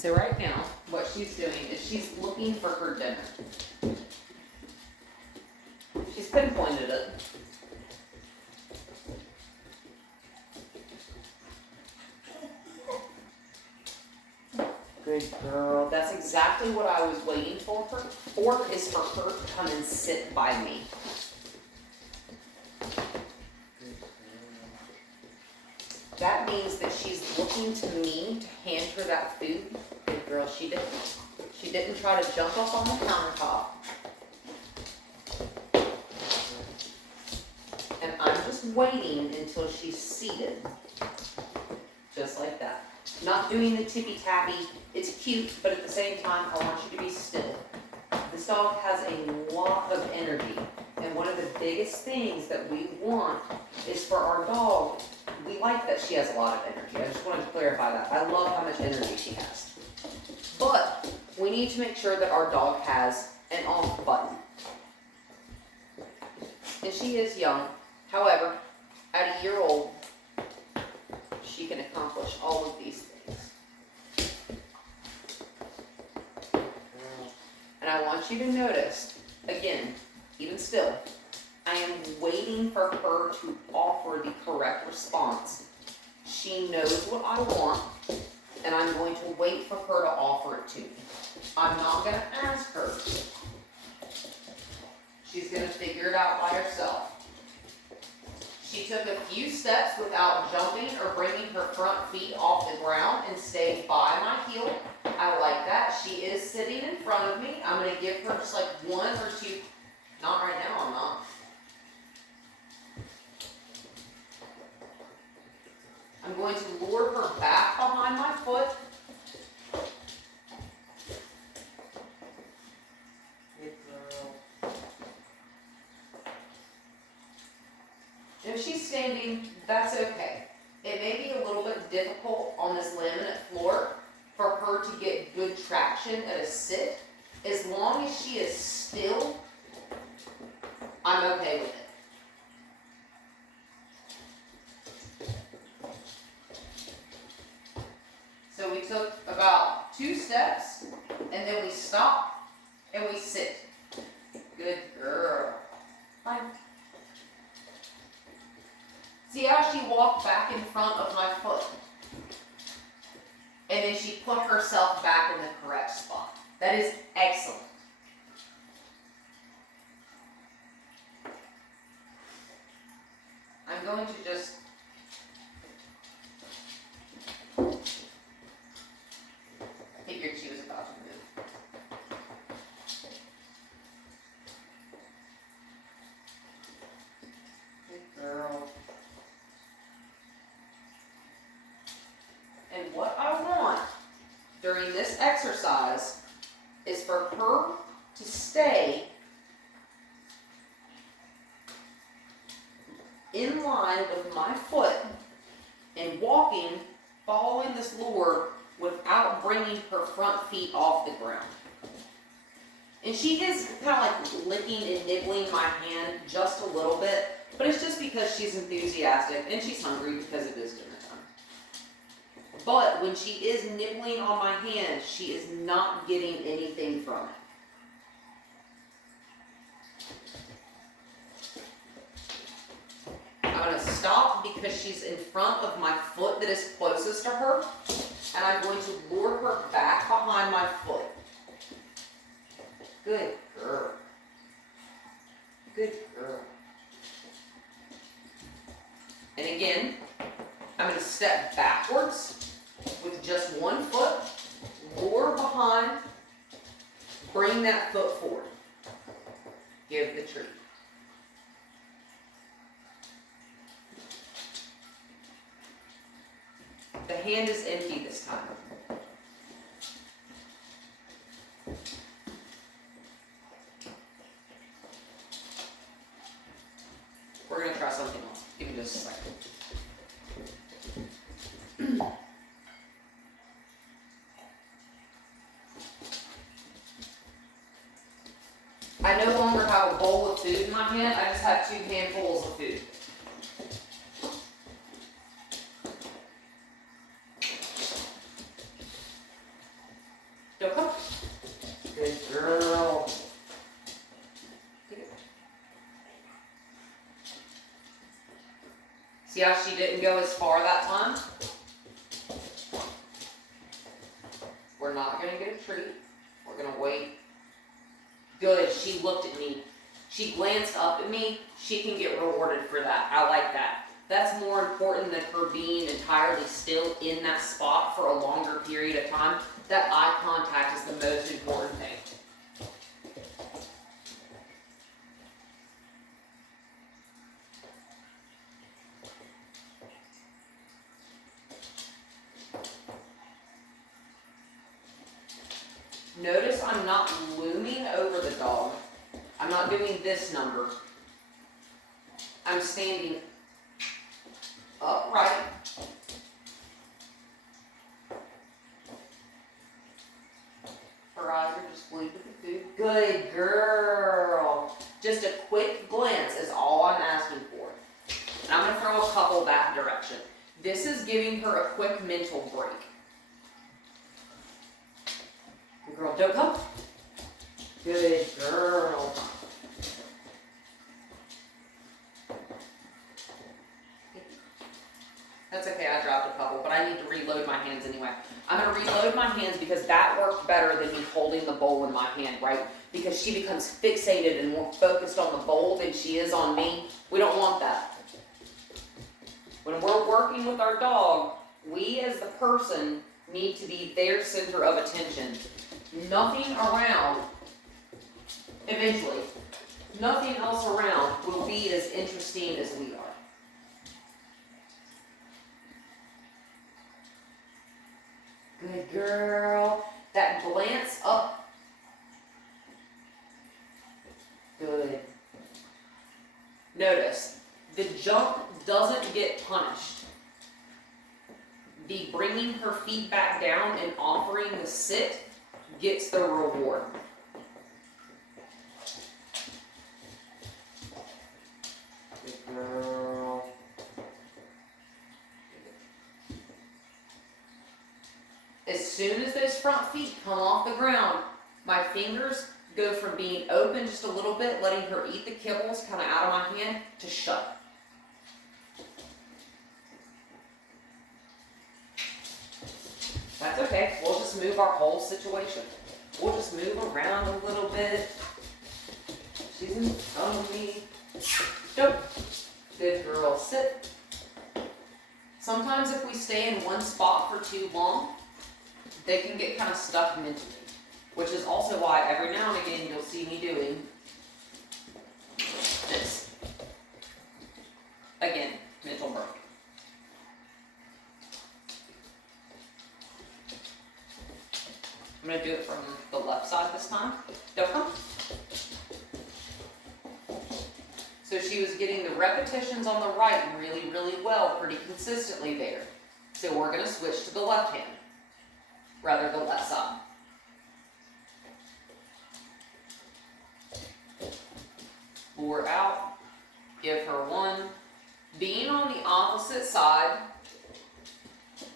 So right now, what she's doing is she's looking for her dinner. She's pinpointed it. Good girl. That's exactly what I was waiting for her. Is for her to come and sit by me. That means that she's looking to me to hand her that food. Good girl. She didn't try to jump up on the countertop. And I'm just waiting until she's seated. Just like that. Not doing the tippy-tappy. It's cute, but at the same time, I want you to be still. This dog has a lot of energy. And one of the biggest things that we want is for our dog, we like that she has a lot of energy. I just wanted to clarify that. I love how much energy she has. But we need to make sure that our dog has an off button. And she is young. However, at a year old, she can accomplish all of these things. And I want you to notice, again, even still, I am waiting for her to offer the correct response. She knows what I want, and I'm going to wait for her to offer it to me. I'm not going to ask her. She's going to figure it out by herself. She took a few steps without jumping or bringing her front feet off the ground and stayed by my heel. I like that. She is sitting in front of me. I'm going to give her just like one or two. Not right now, I'm not. I'm going to lure her back behind my foot. Good girl. If she's standing, that's okay. It may be a little bit difficult on this laminate floor for her to get good traction at a sit. As long as she is still, I'm okay with it. So we took about 2 steps, and then we stop, and we sit. Good girl. Fine. See how she walked back in front of my foot? And then she put herself back in the correct spot. That is excellent. I'm going to just figured she was about to move. Good girl. And what I want during this exercise is for her to stay in line with my foot and walking, following this lure without bringing her front feet off the ground. And she is kind of like licking and nibbling my hand just a little bit, but it's just because she's enthusiastic and she's hungry because it is dinner time. But when she is nibbling on my hand, she is not getting anything from it. I'm going to stop because she's in front of my foot that is closest to her, and I'm going to lure her back behind my foot. Good girl. Good girl. And again, I'm going to step backwards with just one foot, lure behind, bring that foot forward. Give the treat. The hand is empty this time. We're going to try something else. Give me just a second. I no longer have a bowl of food in my hand. I just have 2 handfuls of food. See how she didn't go as far that time? We're not gonna get a treat. We're gonna wait. Good, she looked at me. She glanced up at me. She can get rewarded for that. I like that. That's more important than her being entirely still in that spot for a longer period of time. That eye contact is the most important thing. Notice I'm not looming over the dog. I'm not doing this number. I'm standing upright. Her eyes are just glued to the food. Good girl. Just a quick glance is all I'm asking for. And I'm going to throw a couple that direction. This is giving her a quick mental break. Good girl, don't come. Good girl. That's okay, I dropped a couple, but I need to reload my hands anyway. I'm going to reload my hands because that worked better than me holding the bowl in my hand, right? Because she becomes fixated and more focused on the bowl than she is on me. We don't want that. When we're working with our dog, we as the person need to be their center of attention. Nothing around, eventually, nothing else around will be as interesting as we are. Good girl. That glance up. Good. Notice, the jump doesn't get punished. The bringing her feet back down and offering the sit gets the reward. Good girl. As soon as those front feet come off the ground, my fingers go from being open just a little bit, letting her eat the kibbles kind of out of my hand, to shut. That's okay. We'll just move our whole situation. We'll just move around a little bit. She's in front of me. Nope. Good girl. Sit. Sometimes if we stay in one spot for too long, they can get kind of stuck mentally, which is also why every now and again you'll see me doing this. Again, mental break. I'm going to do it from the left side this time. Don't come. So she was getting the repetitions on the right really, really well, pretty consistently there. So we're going to switch to the left hand, rather the left side. Lure out, give her one. Being on the opposite side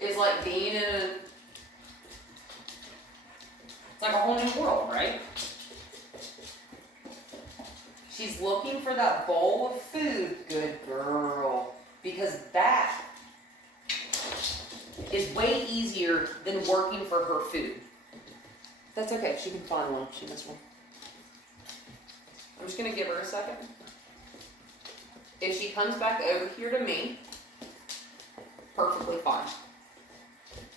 is like being in a, it's like a whole new world, right? She's looking for that bowl of food, good girl, because that is way easier than working for her food. That's okay, she can find one, she missed one. I'm just gonna give her a second. If she comes back over here to me, perfectly fine.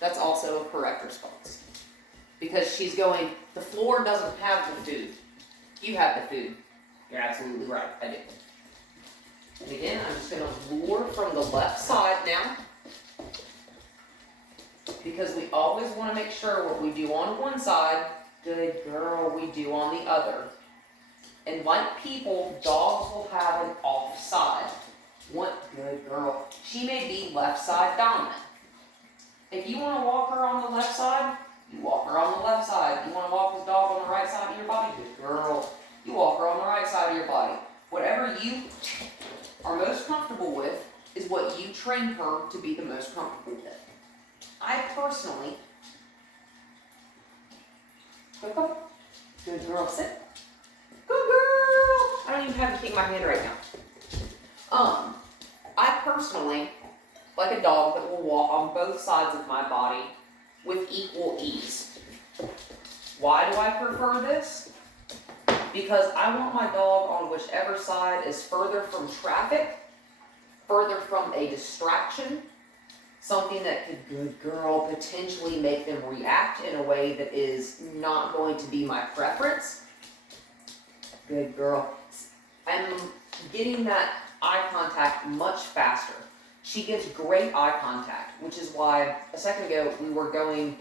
That's also a correct response. Because she's going, the floor doesn't have the food. You have the food. You're absolutely right, I do. And again, I'm just gonna lure from the left side now. Because we always wanna make sure what we do on one side, good girl, we do on the other. And like people, dogs will have an off side. What good girl. She may be left side dominant. If you want to walk her on the left side, you walk her on the left side. You want to walk this dog on the right side of your body, good girl. You walk her on the right side of your body. Whatever you are most comfortable with is what you train her to be the most comfortable with. I personally, good girl, sit. Good girl. I don't even have to take my hand right now. I personally like a dog that will walk on both sides of my body with equal ease. Why do I prefer this? Because I want my dog on whichever side is further from traffic, further from a distraction, something that could, good girl, potentially make them react in a way that is not going to be my preference. Good girl. I'm getting that eye contact much faster. She gives great eye contact, which is why a second ago we were going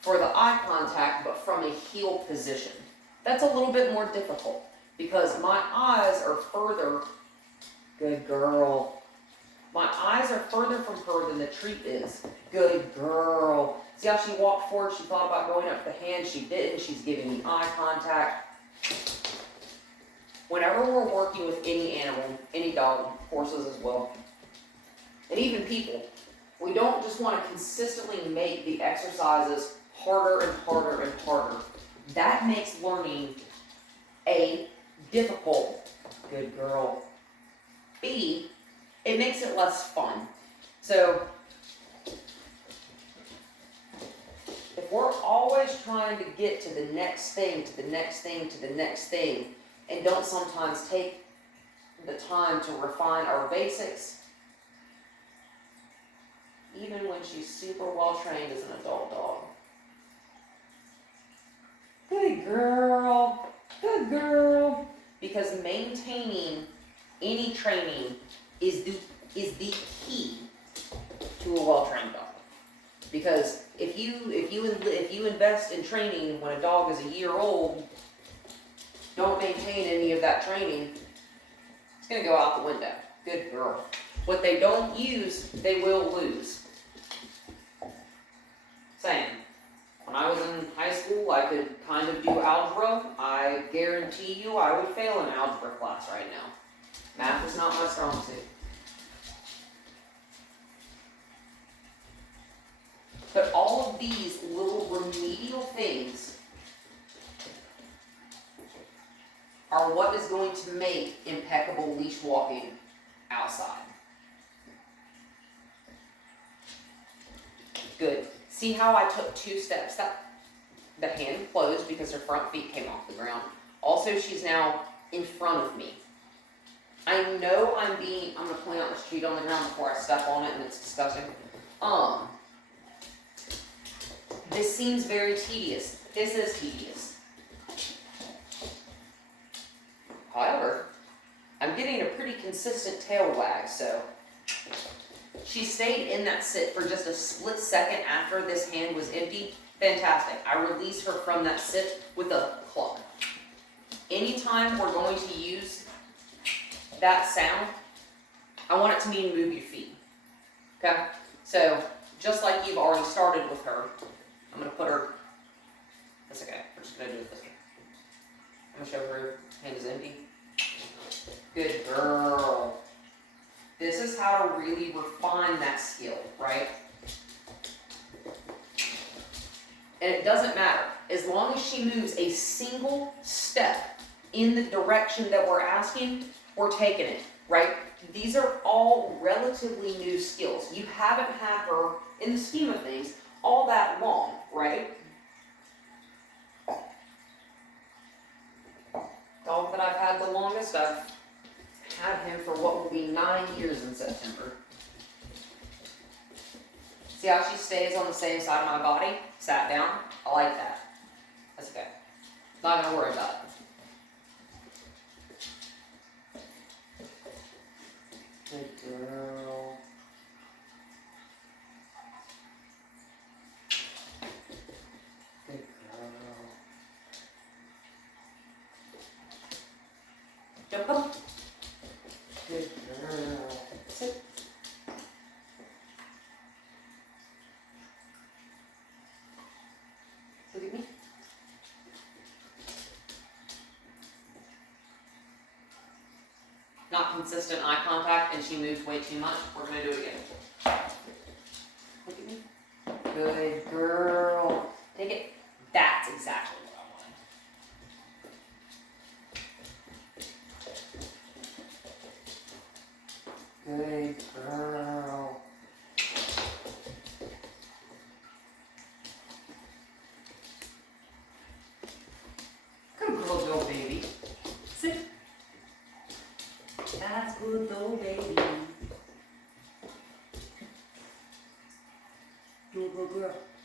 for the eye contact, but from a heel position. That's a little bit more difficult because my eyes are further, good girl. My eyes are further from her than the treat is. Good girl. See how she walked forward? She thought about going up the hand. She didn't. She's giving me eye contact. Whenever we're working with any animal, any dog, horses as well, and even people, we don't just want to consistently make the exercises harder and harder and harder. That makes learning A, difficult, good girl. B, it makes it less fun. So, if we're always trying to get to the next thing, to the next thing, to the next thing, and don't sometimes take the time to refine our basics, even when she's super well trained as an adult dog. Good girl, good girl. Because maintaining any training is the key to a well-trained dog. Because if you invest in training when a dog is a year old, don't maintain any of that training, it's going to go out the window. Good girl. What they don't use, they will lose. Same. When I was in high school, I could kind of do algebra. I guarantee you I would fail an algebra class right now. Math is not my strong suit. But all of these little remedial things are what is going to make impeccable leash walking outside. Good. See how I took 2 steps? The hand closed because her front feet came off the ground. Also, she's now in front of me. I know I'm going to point out this treat on the ground before I step on it, and it's disgusting. This seems very tedious. This is tedious. However, I'm getting a pretty consistent tail wag, so she stayed in that sit for just a split second after this hand was empty. Fantastic. I released her from that sit with a cluck. Anytime we're going to use that sound, I want it to mean move your feet. Okay? So, just like you've already started with her, I'm going to put her, that's okay, we're just going to do it this way. I'm going to show her hand is empty. Good girl. This is how to really refine that skill, right? And it doesn't matter. As long as she moves a single step in the direction that we're asking, we're taking it, right? These are all relatively new skills. You haven't had her, in the scheme of things, all that long, right? Dog that I've had the longest, I've had him for what will be 9 years in September. See how she stays on the same side of my body? Sat down. I like that. That's okay. Not going to worry about it. Good girl. Good girl. Jump up. Good girl. Sit. Look at me. Not consistent eye contact, and she moves way too much. We're going to do it again. Look at me. Good girl. Take it. That's exactly what I wanted. little girl.